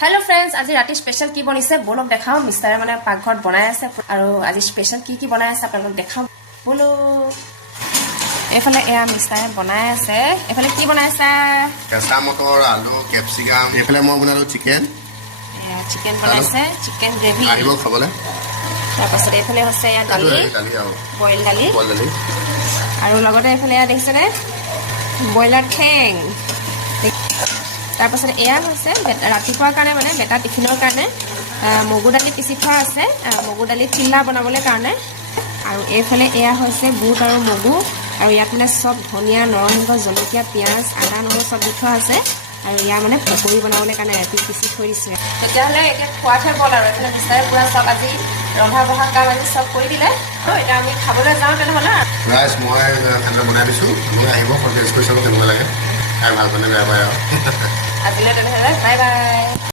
hello friends आज राति special की बनिसे बोलक देखाओ मिस्टारे माने पाकघर बनाय আছে আৰু আজি স্পেশাল কি বনাই আছে আপোনাক দেখাও বলো এফালে এয়া মিস্টাৰে বনাই আছে এফালে কি বনাই আছে কেঁচা মটৰ আলু ক্যাপসিকাম এফালে মই বনালো চিকেন চিকেন বনাইছে চিকেন গ্ৰেভি আহিব খাবলে তাৰপাছত এফালে হৈছে এয়া দালি বইল দালি আৰু লগতে এফালে এয়া দেখিছেনে বইলাৰ ঠেং তাৰপাছত এয়া হৈছে ৰাতিপুৱাৰ কাৰণে মানে বেটা টিফিনৰ কাৰণে মগু দালি পিচি থোৱা আছে মগু দালি চিল্লা বনাবলৈ কাৰণে আৰু এইফালে এয়া হৈছে বুট আৰু মগু আৰু ইয়াত মানে সব ধনিয়া নৰসিংহ জলকীয়া পিয়াজ আদা নহৰু সব দি থোৱা আছে আৰু ইয়া মানে পকৰি বনাবলৈ কাৰণে ৰাতি পিচি থৈ দিছে তেতিয়াহ'লে এতিয়া খোৱাতহে বল আৰু এইফালে বিচাৰে পুৰা সব আজি ৰন্ধা বঢ়া কাম আজি সব কৰি দিলে এতিয়া আমি খাবলৈ যাওঁ তেনেহ'লে ৰাইচ মই খানা বনাই দিছোঁ আপুনি আহিব টেষ্ট কৰি চাব কেনেকুৱা লাগে খাই ভাল মানে বেয়া পায় আৰু আজিলৈ তেনেহ'লে বাই বাই